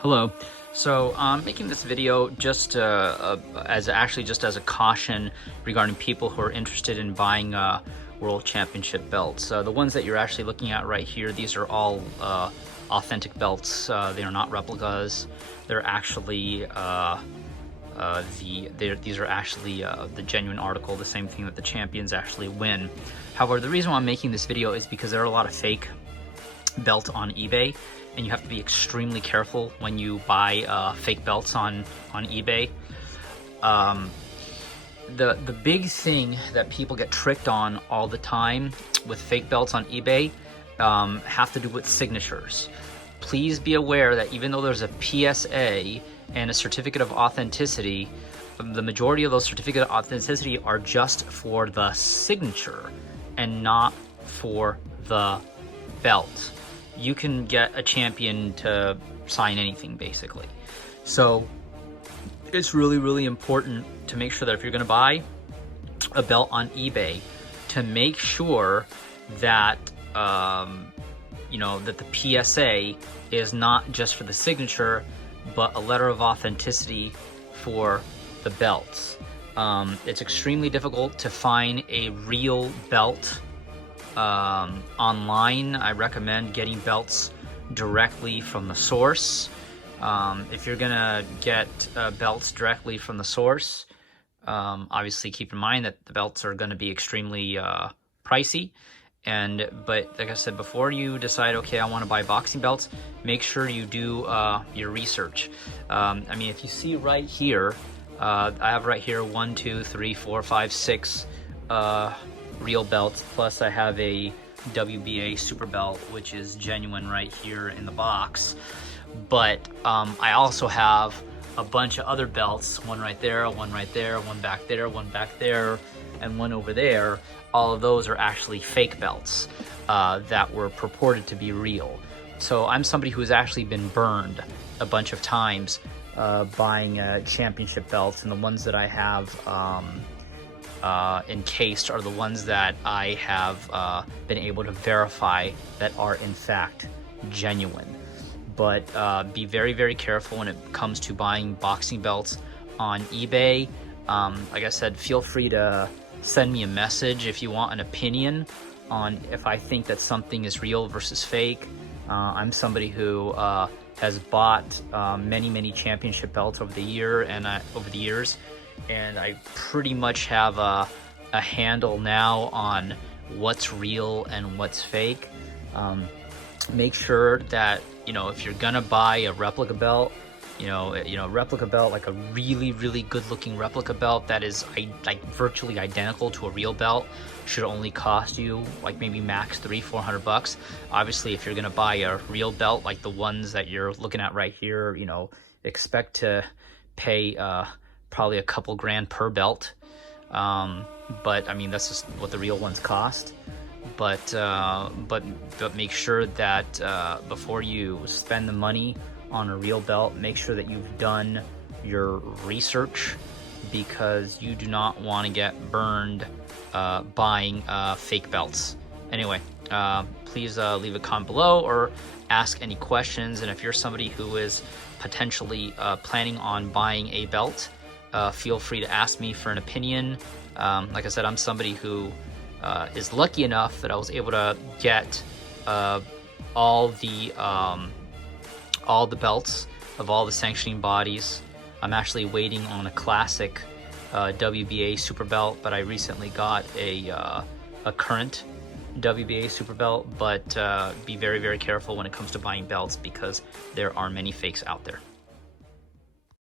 Hello. So I'm making this video just as a caution regarding people who are interested in buying World Championship belts. The ones that you're actually looking at right here, these are all authentic belts. They are not replicas. They're actually these are actually the genuine article, the same thing that the champions actually win. However, the reason why I'm making this video is because there are a lot of fake belts on eBay, and you have to be extremely careful when you buy fake belts on eBay. The big thing that people get tricked on all the time with fake belts on eBay have to do with signatures. Please be aware that even though there's a PSA and a certificate of authenticity, the majority of those certificate of authenticity are just for the signature and not for the belt. You can get a champion to sign anything, basically. So it's really important to make sure that if you're going to buy a belt on eBay, to make sure that that the PSA is not just for the signature, but a letter of authenticity for the belts. It's extremely difficult to find a real belt online. I recommend getting belts directly from the source. If you're gonna get belts directly from the source, obviously keep in mind that the belts are going to be extremely pricey. But like I said, before you decide, okay, I want to buy boxing belts, make sure you do your research. I mean, if you see right here, I have right here 1, 2, 3, 4, 5, 6 real belts, plus I have a WBA super belt, which is genuine right here in the box. But I also have a bunch of other belts, one right there, one right there, one back there, one back there, and one over there. All of those are actually fake belts that were purported to be real. So I'm somebody who has actually been burned a bunch of times buying championship belts, and the ones that I have encased are the ones that I have been able to verify that are in fact genuine. But be very careful when it comes to buying boxing belts on eBay. Like I said, feel free to send me a message if you want an opinion on if I think that something is real versus fake. I'm somebody who has bought many championship belts over the years, and I pretty much have a handle now on what's real and what's fake. Make sure that, if you're gonna buy a replica belt, replica belt, like a really good looking replica belt that is like virtually identical to a real belt, should only cost you like maybe max $300-400. Obviously, if you're gonna buy a real belt like the ones that you're looking at right here, expect to pay probably a couple grand per belt. But I mean, that's just what the real ones cost. But make sure that before you spend the money on a real belt, make sure that you've done your research, because you do not want to get burned buying fake belts. Anyway, please leave a comment below or ask any questions. And if you're somebody who is potentially planning on buying a belt, feel free to ask me for an opinion. Like I said, I'm somebody who is lucky enough that I was able to get all the belts of all the sanctioning bodies. I'm actually waiting on a classic WBA super belt, but I recently got a current WBA super belt. But be very careful when it comes to buying belts, because there are many fakes out there.